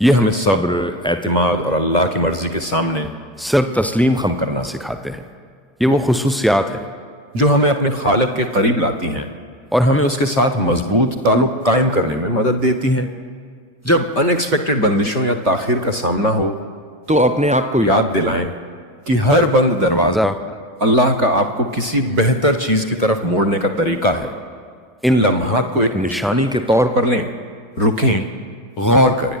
یہ ہمیں صبر، اعتماد اور اللہ کی مرضی کے سامنے صرف تسلیم خم کرنا سکھاتے ہیں۔ یہ وہ خصوصیات ہیں جو ہمیں اپنے خالق کے قریب لاتی ہیں اور ہمیں اس کے ساتھ مضبوط تعلق قائم کرنے میں مدد دیتی ہیں۔ جب ان ایکسپیکٹڈ بندشوں یا تاخیر کا سامنا ہو تو اپنے آپ کو یاد دلائیں کہ ہر بند دروازہ اللہ کا آپ کو کسی بہتر چیز کی طرف موڑنے کا طریقہ ہے۔ ان لمحات کو ایک نشانی کے طور پر لیں، رکیں، غور کریں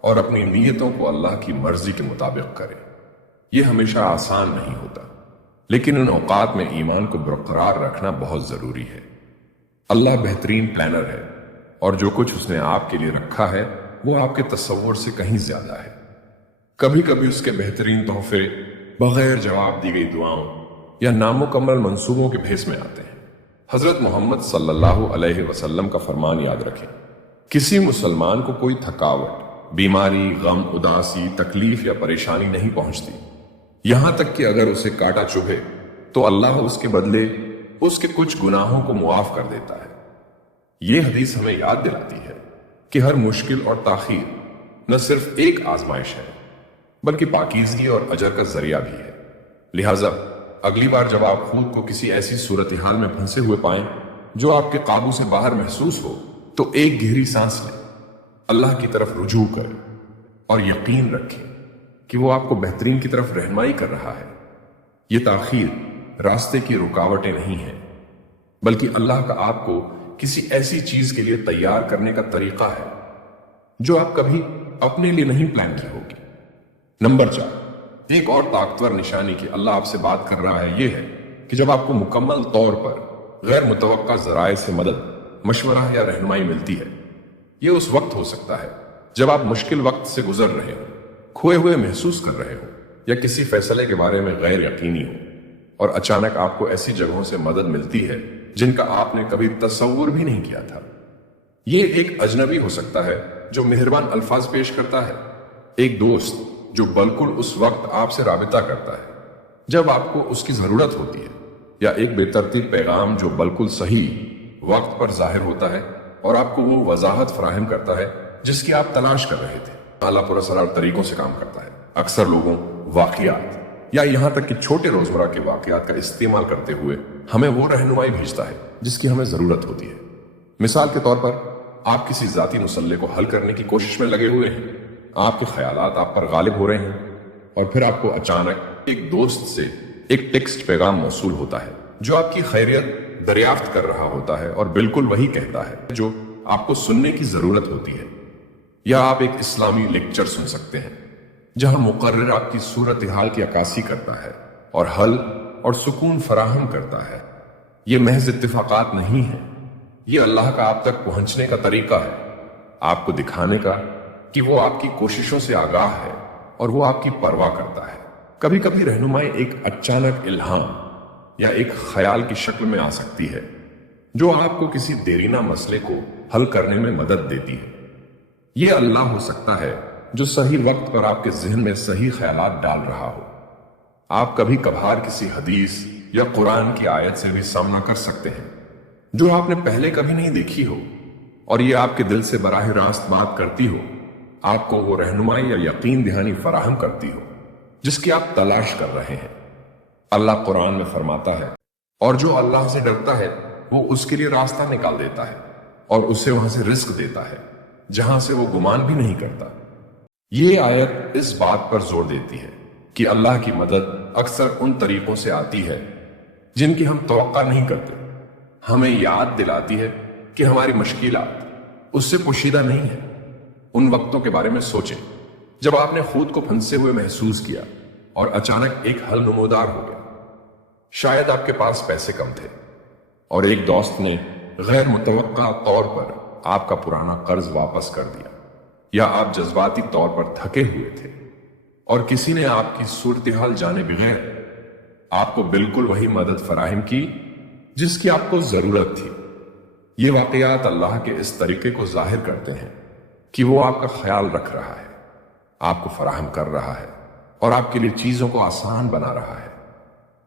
اور اپنی نیتوں کو اللہ کی مرضی کے مطابق کریں۔ یہ ہمیشہ آسان نہیں ہوتا، لیکن ان اوقات میں ایمان کو برقرار رکھنا بہت ضروری ہے۔ اللہ بہترین پلانر ہے اور جو کچھ اس نے آپ کے لیے رکھا ہے وہ آپ کے تصور سے کہیں زیادہ ہے۔ کبھی کبھی اس کے بہترین تحفے بغیر جواب دی گئی دعاؤں یا نامکمل منصوبوں کے بھیس میں آتے ہیں۔ حضرت محمد صلی اللہ علیہ وسلم کا فرمان یاد رکھیں، کسی مسلمان کو کوئی تھکاوٹ، بیماری، غم، اداسی، تکلیف یا پریشانی نہیں پہنچتی، یہاں تک کہ اگر اسے کاٹا چبھے تو اللہ اس کے بدلے اس کے کچھ گناہوں کو معاف کر دیتا ہے۔ یہ حدیث ہمیں یاد دلاتی ہے کہ ہر مشکل اور تاخیر نہ صرف ایک آزمائش ہے بلکہ پاکیزگی اور اجر کا ذریعہ بھی ہے۔ لہٰذا اگلی بار جب آپ خود کو کسی ایسی صورتحال میں پھنسے ہوئے پائیں جو آپ کے قابو سے باہر محسوس ہو تو ایک گہری سانس لیں، اللہ کی طرف رجوع کریں اور یقین رکھیں کہ وہ آپ کو بہترین کی طرف رہنمائی کر رہا ہے۔ یہ تاخیر راستے کی رکاوٹیں نہیں ہیں بلکہ اللہ کا آپ کو کسی ایسی چیز کے لیے تیار کرنے کا طریقہ ہے جو آپ کبھی اپنے لیے نہیں پلان کی ہوگی۔ نمبر 4، ایک اور طاقتور نشانی کہ اللہ آپ سے بات کر رہا ہے یہ ہے کہ جب آپ کو مکمل طور پر غیر متوقع ذرائع سے مدد، مشورہ یا رہنمائی ملتی ہے۔ یہ اس وقت ہو سکتا ہے جب آپ مشکل وقت سے گزر رہے ہو، کھوئے ہوئے محسوس کر رہے ہو یا کسی فیصلے کے بارے میں غیر یقینی ہو، اور اچانک آپ کو ایسی جگہوں سے مدد ملتی ہے جن کا آپ نے کبھی تصور بھی نہیں کیا تھا۔ یہ ایک اجنبی ہو سکتا ہے جو مہربان الفاظ پیش کرتا ہے، ایک دوست جو بالکل اس وقت آپ سے رابطہ کرتا ہے جب آپ کو اس کی ضرورت ہوتی ہے، یا ایک بے ترتیب پیغام جو بالکل صحیح وقت پر ظاہر ہوتا ہے اور آپ کو وہ وضاحت فراہم کرتا ہے جس کی آپ تلاش کر رہے تھے۔ اللہ پراسرار طریقوں سے کام کرتا ہے، اکثر لوگوں، واقعات یا یہاں تک کہ چھوٹے روزمرہ کے واقعات کا استعمال کرتے ہوئے ہمیں وہ رہنمائی بھیجتا ہے جس کی ہمیں ضرورت ہوتی ہے۔ مثال کے طور پر آپ کسی ذاتی مسئلے کو حل کرنے کی کوشش میں لگے ہوئے ہیں، آپ کے خیالات آپ پر غالب ہو رہے ہیں اور پھر آپ کو اچانک ایک دوست سے ایک ٹیکسٹ پیغام موصول ہوتا ہے جو آپ کی خیریت دریافت کر رہا ہوتا ہے اور بالکل وہی کہتا ہے جو آپ کو سننے کی ضرورت ہوتی ہے۔ یا آپ ایک اسلامی لیکچر سن سکتے ہیں جہاں مقرر آپ کی صورتحال کی عکاسی کرتا ہے اور حل اور سکون فراہم کرتا ہے۔ یہ محض اتفاقات نہیں ہیں، یہ اللہ کا آپ تک پہنچنے کا طریقہ ہے، آپ کو دکھانے کا کہ وہ آپ کی کوششوں سے آگاہ ہے اور وہ آپ کی پرواہ کرتا ہے۔ کبھی کبھی رہنمائی ایک اچانک الہام یا ایک خیال کی شکل میں آ سکتی ہے جو آپ کو کسی دیرینہ مسئلے کو حل کرنے میں مدد دیتی ہے۔ یہ اللہ ہو سکتا ہے جو صحیح وقت پر آپ کے ذہن میں صحیح خیالات ڈال رہا ہو۔ آپ کبھی کبھار کسی حدیث یا قرآن کی آیت سے بھی سامنا کر سکتے ہیں جو آپ نے پہلے کبھی نہیں دیکھی ہو، اور یہ آپ کے دل سے براہ راست بات کرتی ہو، آپ کو وہ رہنمائی یا یقین دہانی فراہم کرتی ہو جس کی آپ تلاش کر رہے ہیں۔ اللہ قرآن میں فرماتا ہے، اور جو اللہ سے ڈرتا ہے وہ اس کے لیے راستہ نکال دیتا ہے اور اسے وہاں سے رزق دیتا ہے جہاں سے وہ گمان بھی نہیں کرتا۔ یہ آیت اس بات پر زور دیتی ہے کہ اللہ کی مدد اکثر ان طریقوں سے آتی ہے جن کی ہم توقع نہیں کرتے۔ ہمیں یاد دلاتی ہے کہ ہماری مشکلات اس سے پوشیدہ نہیں ہیں۔ ان وقتوں کے بارے میں سوچیں جب آپ نے خود کو پھنسے ہوئے محسوس کیا اور اچانک ایک حل نمودار ہو گیا۔ شاید آپ کے پاس پیسے کم تھے اور ایک دوست نے غیر متوقع طور پر آپ کا پرانا قرض واپس کر دیا، یا آپ جذباتی طور پر تھکے ہوئے تھے اور کسی نے آپ کی صورتحال جانے بغیر آپ کو بالکل وہی مدد فراہم کی جس کی آپ کو ضرورت تھی۔ یہ واقعات اللہ کے اس طریقے کو ظاہر کرتے ہیں کہ وہ آپ کا خیال رکھ رہا ہے، آپ کو فراہم کر رہا ہے اور آپ کے لیے چیزوں کو آسان بنا رہا ہے،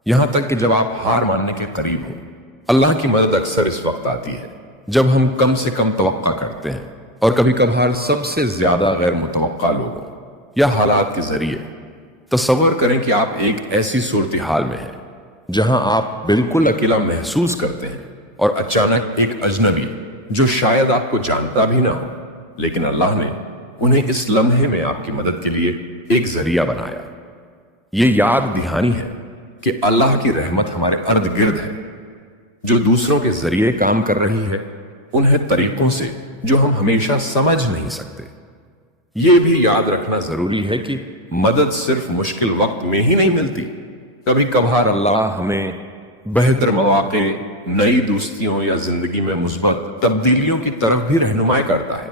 یہاں تک کہ جب آپ ہار ماننے کے قریب ہوں۔ اللہ کی مدد اکثر اس وقت آتی ہے جب ہم کم سے کم توقع کرتے ہیں۔ اور کبھی کبھار سب سے زیادہ غیر متوقع لوگوں یا حالات کے ذریعے۔ تصور کریں کہ آپ ایک ایسی صورتحال میں ہیں جہاں آپ بالکل اکیلا محسوس کرتے ہیں اور اچانک ایک اجنبی جو شاید آپ کو جانتا بھی نہ ہو، لیکن اللہ نے انہیں اس لمحے میں آپ کی مدد کے لیے ایک ذریعہ بنایا۔ یہ یاد دہانی ہے کہ اللہ کی رحمت ہمارے ارد گرد ہے، جو دوسروں کے ذریعے کام کر رہی ہے، انہیں طریقوں سے جو ہم ہمیشہ سمجھ نہیں سکتے۔ یہ بھی یاد رکھنا ضروری ہے کہ مدد صرف مشکل وقت میں ہی نہیں ملتی، کبھی کبھار اللہ ہمیں بہتر مواقع، نئی دوستیوں یا زندگی میں مثبت تبدیلیوں کی طرف بھی رہنمائی کرتا ہے۔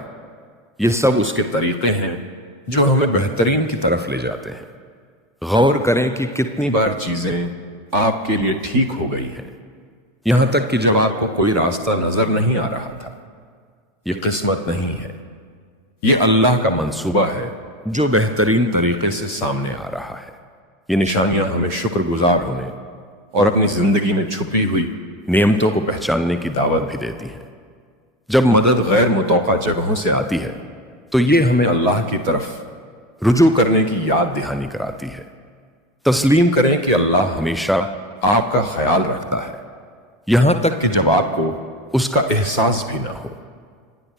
یہ سب اس کے طریقے ہیں جو ہمیں بہترین کی طرف لے جاتے ہیں۔ غور کریں کہ کتنی بار چیزیں آپ کے لیے ٹھیک ہو گئی ہیں، یہاں تک کہ جب آپ کو کوئی راستہ نظر نہیں آ رہا تھا۔ یہ قسمت نہیں ہے، یہ اللہ کا منصوبہ ہے جو بہترین طریقے سے سامنے آ رہا ہے۔ یہ نشانیاں ہمیں شکر گزار ہونے اور اپنی زندگی میں چھپی ہوئی نعمتوں کو پہچاننے کی دعوت بھی دیتی ہیں۔ جب مدد غیر متوقع جگہوں سے آتی ہے تو یہ ہمیں اللہ کی طرف رجوع کرنے کی یاد دہانی کراتی ہے۔ تسلیم کریں کہ اللہ ہمیشہ آپ کا خیال رکھتا ہے، یہاں تک کہ جب آپ کو اس کا احساس بھی نہ ہو۔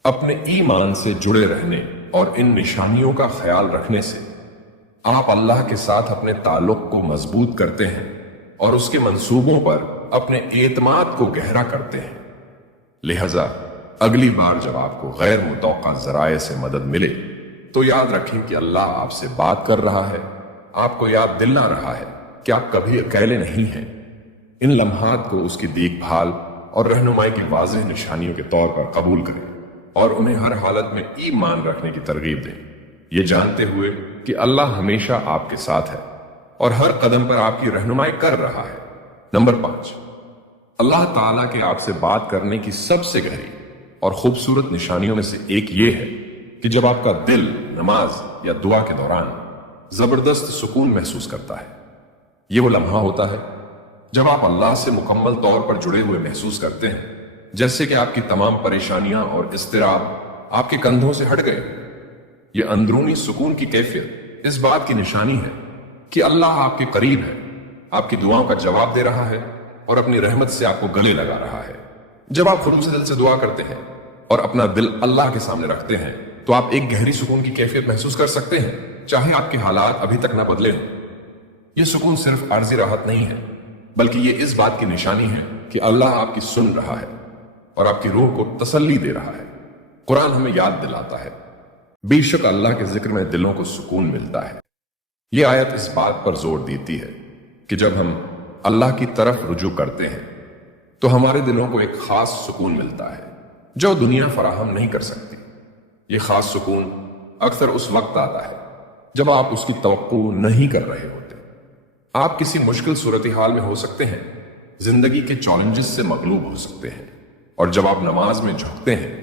اپنے ایمان سے جڑے رہنے اور ان نشانیوں کا خیال رکھنے سے آپ اللہ کے ساتھ اپنے تعلق کو مضبوط کرتے ہیں اور اس کے منصوبوں پر اپنے اعتماد کو گہرا کرتے ہیں۔ لہذا اگلی بار جب آپ کو غیر متوقع ذرائع سے مدد ملے تو یاد رکھیں کہ اللہ آپ سے بات کر رہا ہے، آپ کو یاد دلا رہا ہے کہ آپ کبھی اکیلے نہیں ہیں۔ ان لمحات کو اس کی دیکھ بھال اور رہنمائی کی واضح نشانیوں کے طور پر قبول کریں اور انہیں ہر حالت میں ایمان رکھنے کی ترغیب دیں، یہ جانتے ہوئے کہ اللہ ہمیشہ آپ کے ساتھ ہے اور ہر قدم پر آپ کی رہنمائی کر رہا ہے۔ نمبر 5، اللہ تعالیٰ کے آپ سے بات کرنے کی سب سے گہری اور خوبصورت نشانیوں میں سے ایک یہ ہے کہ جب آپ کا دل نماز یا دعا کے دوران زبردست سکون محسوس کرتا ہے۔ یہ وہ لمحہ ہوتا ہے جب آپ اللہ سے مکمل طور پر جڑے ہوئے محسوس کرتے ہیں، جیسے کہ آپ کی تمام پریشانیاں اور اضطراب آپ کے کندھوں سے ہٹ گئے۔ یہ اندرونی سکون کی کیفیت اس بات کی نشانی ہے کہ اللہ آپ کے قریب ہے، آپ کی دعاؤں کا جواب دے رہا ہے اور اپنی رحمت سے آپ کو گلے لگا رہا ہے۔ جب آپ خلوص دل سے دعا کرتے ہیں اور اپنا دل اللہ کے سامنے رکھتے ہیں تو آپ ایک گہری سکون کی کیفیت محسوس کر سکتے ہیں، چاہے آپ کے حالات ابھی تک نہ بدلے ہوں۔ یہ سکون صرف عارضی راحت نہیں ہے، بلکہ یہ اس بات کی نشانی ہے کہ اللہ آپ کی سن رہا ہے اور آپ کی روح کو تسلی دے رہا ہے۔ قرآن ہمیں یاد دلاتا ہے، بے شک اللہ کے ذکر میں دلوں کو سکون ملتا ہے۔ یہ آیت اس بات پر زور دیتی ہے کہ جب ہم اللہ کی طرف رجوع کرتے ہیں تو ہمارے دلوں کو ایک خاص سکون ملتا ہے جو دنیا فراہم نہیں کر سکتی۔ یہ خاص سکون اکثر اس وقت آتا ہے جب آپ اس کی توقع نہیں کر رہے ہوتے۔ آپ کسی مشکل صورتحال میں ہو سکتے ہیں، زندگی کے چیلنجز سے مغلوب ہو سکتے ہیں، اور جب آپ نماز میں جھکتے ہیں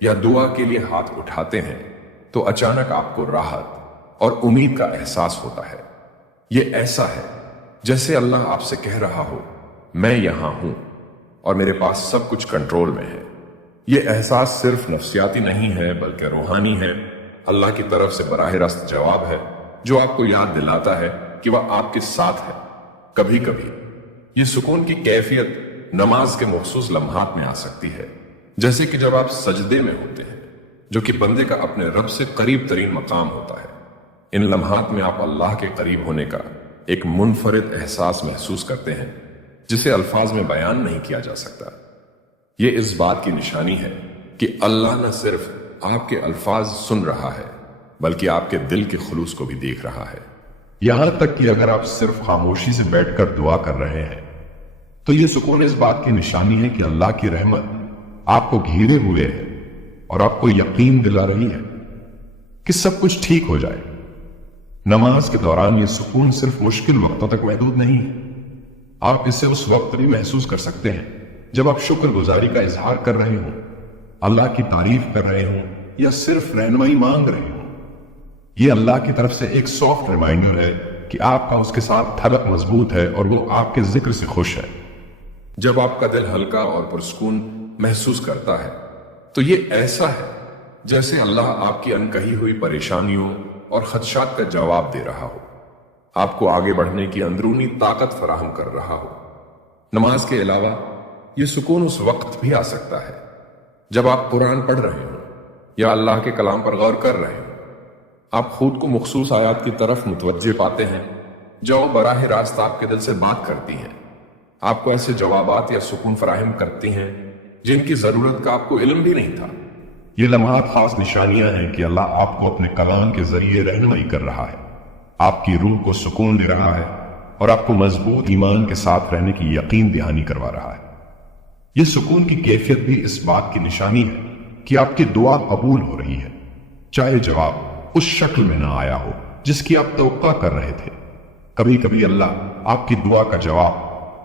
یا دعا کے لیے ہاتھ اٹھاتے ہیں تو اچانک آپ کو راحت اور امید کا احساس ہوتا ہے۔ یہ ایسا ہے جیسے اللہ آپ سے کہہ رہا ہو، میں یہاں ہوں اور میرے پاس سب کچھ کنٹرول میں ہے۔ یہ احساس صرف نفسیاتی نہیں ہے بلکہ روحانی ہے، اللہ کی طرف سے براہ راست جواب ہے جو آپ کو یاد دلاتا ہے کہ وہ آپ کے ساتھ ہے۔ کبھی کبھی یہ سکون کی کیفیت نماز کے مخصوص لمحات میں آ سکتی ہے، جیسے کہ جب آپ سجدے میں ہوتے ہیں، جو کہ بندے کا اپنے رب سے قریب ترین مقام ہوتا ہے۔ ان لمحات میں آپ اللہ کے قریب ہونے کا ایک منفرد احساس محسوس کرتے ہیں جسے الفاظ میں بیان نہیں کیا جا سکتا۔ یہ اس بات کی نشانی ہے کہ اللہ نہ صرف آپ کے الفاظ سن رہا ہے بلکہ آپ کے دل کے خلوص کو بھی دیکھ رہا ہے۔ یہاں تک کہ اگر آپ صرف خاموشی سے بیٹھ کر دعا کر رہے ہیں تو یہ سکون اس بات کی نشانی ہے کہ اللہ کی رحمت آپ کو گھیرے ہوئے ہے اور آپ کو یقین دلا رہی ہے کہ سب کچھ ٹھیک ہو جائے۔ نماز کے دوران یہ سکون صرف مشکل وقتوں تک محدود نہیں ہے، آپ اسے اس وقت بھی محسوس کر سکتے ہیں جب آپ شکر گزاری کا اظہار کر رہے ہوں، اللہ کی تعریف کر رہے ہوں یا صرف رہنمائی مانگ رہے ہوں۔ یہ اللہ کی طرف سے ایک سافٹ ریمائنڈر ہے کہ آپ کا اس کے ساتھ تعلق مضبوط ہے اور وہ آپ کے ذکر سے خوش ہے۔ جب آپ کا دل ہلکا اور پرسکون محسوس کرتا ہے تو یہ ایسا ہے جیسے اللہ آپ کی انکہی ہوئی پریشانیوں اور خدشات کا جواب دے رہا ہو، آپ کو آگے بڑھنے کی اندرونی طاقت فراہم کر رہا ہو۔ نماز کے علاوہ یہ سکون اس وقت بھی آ سکتا ہے جب آپ قرآن پڑھ رہے ہوں یا اللہ کے کلام پر غور کر رہے ہوں۔ آپ خود کو مخصوص آیات کی طرف متوجہ پاتے ہیں جو براہ راست آپ کے دل سے بات کرتی ہیں، آپ کو ایسے جوابات یا سکون فراہم کرتی ہیں جن کی ضرورت کا آپ کو علم بھی نہیں تھا۔ یہ لمحات خاص نشانیاں ہیں کہ اللہ آپ کو اپنے کلام کے ذریعے رہنمائی کر رہا ہے، آپ کی روح کو سکون دے رہا ہے اور آپ کو مضبوط ایمان کے ساتھ رہنے کی یقین دہانی کروا رہا ہے۔ یہ سکون کی کیفیت بھی اس بات کی نشانی ہے کہ آپ کی دعا قبول ہو رہی ہے، چاہے جواب اس شکل میں نہ آیا ہو جس کی آپ توقع کر رہے تھے۔ کبھی کبھی اللہ آپ کی دعا کا جواب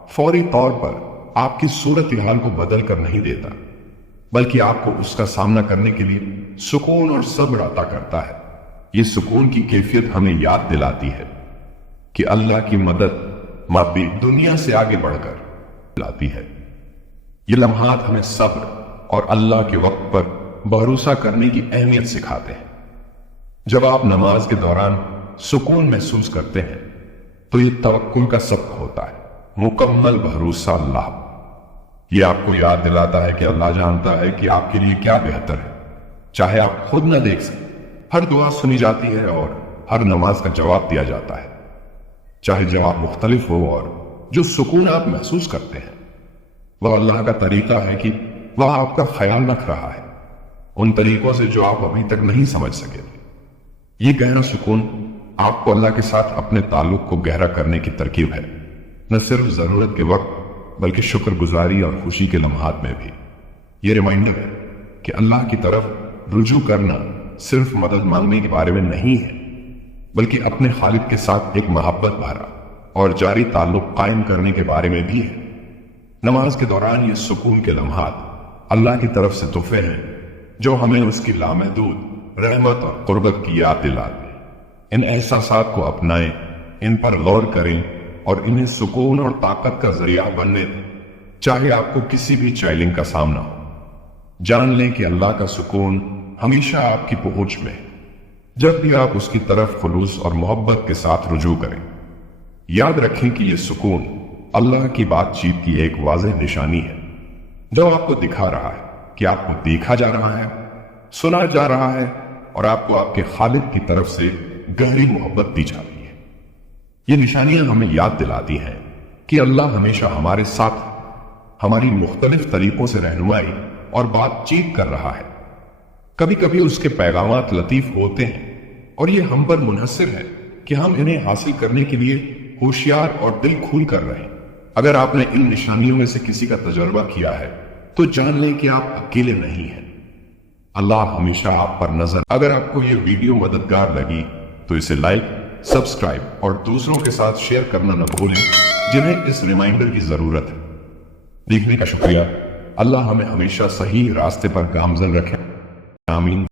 فوری طور پر آپ کی صورتحال کو بدل کر نہیں دیتا، بلکہ آپ کو اس کا سامنا کرنے کے لیے سکون اور صبر عطا کرتا ہے۔ یہ سکون کی کیفیت ہمیں یاد دلاتی ہے کہ اللہ کی مدد مادی دنیا سے آگے بڑھ کر لاتی ہے۔ یہ لمحات ہمیں صبر اور اللہ کے وقت پر بھروسہ کرنے کی اہمیت سکھاتے ہیں۔ جب آپ نماز کے دوران سکون محسوس کرتے ہیں تو یہ توکل کا سبق ہوتا ہے، مکمل بھروسہ اللہ۔ یہ آپ کو یاد دلاتا ہے کہ اللہ جانتا ہے کہ آپ کے لیے کیا بہتر ہے، چاہے آپ خود نہ دیکھ سکیں۔ ہر دعا سنی جاتی ہے اور ہر نماز کا جواب دیا جاتا ہے، چاہے جواب مختلف ہو، اور جو سکون آپ محسوس کرتے ہیں وہ اللہ کا طریقہ ہے کہ وہ آپ کا خیال رکھ رہا ہے ان طریقوں سے جو آپ ابھی تک نہیں سمجھ سکے تھے۔ یہ گہرا سکون آپ کو اللہ کے ساتھ اپنے تعلق کو گہرا کرنے کی ترکیب ہے، نہ صرف ضرورت کے وقت بلکہ شکر گزاری اور خوشی کے لمحات میں بھی۔ یہ ریمائنڈر ہے کہ اللہ کی طرف رجوع کرنا صرف مدد مانگنے کے بارے میں نہیں ہے، بلکہ اپنے خالق کے ساتھ ایک محبت بھرا اور جاری تعلق قائم کرنے کے بارے میں بھی ہے۔ نماز کے دوران یہ سکون کے لمحات اللہ کی طرف سے تحفے ہیں جو ہمیں اس کی لامحدود رحمت اور قربت کی یاد دلاتے ہیں۔ ان احساسات کو اپنائیں، ان پر غور کریں اور انہیں سکون اور طاقت کا ذریعہ بننے دیں، چاہے آپ کو کسی بھی چیلنج کا سامنا ہو۔ جان لیں کہ اللہ کا سکون ہمیشہ آپ کی پہنچ میں ہے جب بھی آپ اس کی طرف خلوص اور محبت کے ساتھ رجوع کریں۔ یاد رکھیں کہ یہ سکون اللہ کی بات چیت کی ایک واضح نشانی ہے جو آپ کو دکھا رہا ہے کہ آپ کو دیکھا جا رہا ہے، سنا جا رہا ہے اور آپ کو آپ کے خالق کی طرف سے گہری محبت دی جا رہی ہے۔ یہ نشانیاں ہمیں یاد دلاتی ہیں کہ اللہ ہمیشہ ہمارے ساتھ ہماری مختلف طریقوں سے رہنمائی اور بات چیت کر رہا ہے۔ کبھی کبھی اس کے پیغامات لطیف ہوتے ہیں اور یہ ہم پر منحصر ہے کہ ہم انہیں حاصل کرنے کے لیے ہوشیار اور دل کھول کر رہیں۔ اگر آپ نے ان نشانیوں میں سے کسی کا تجربہ کیا ہے تو جان لیں کہ آپ اکیلے نہیں ہیں، اللہ ہمیشہ آپ پر نظر۔ اگر آپ کو یہ ویڈیو مددگار لگی تو اسے لائک، سبسکرائب اور دوسروں کے ساتھ شیئر کرنا نہ بھولیں جنہیں اس ریمائنڈر کی ضرورت ہے۔ دیکھنے کا شکریہ۔ اللہ ہمیں ہمیشہ صحیح راستے پر گامزن رکھے۔ آمین۔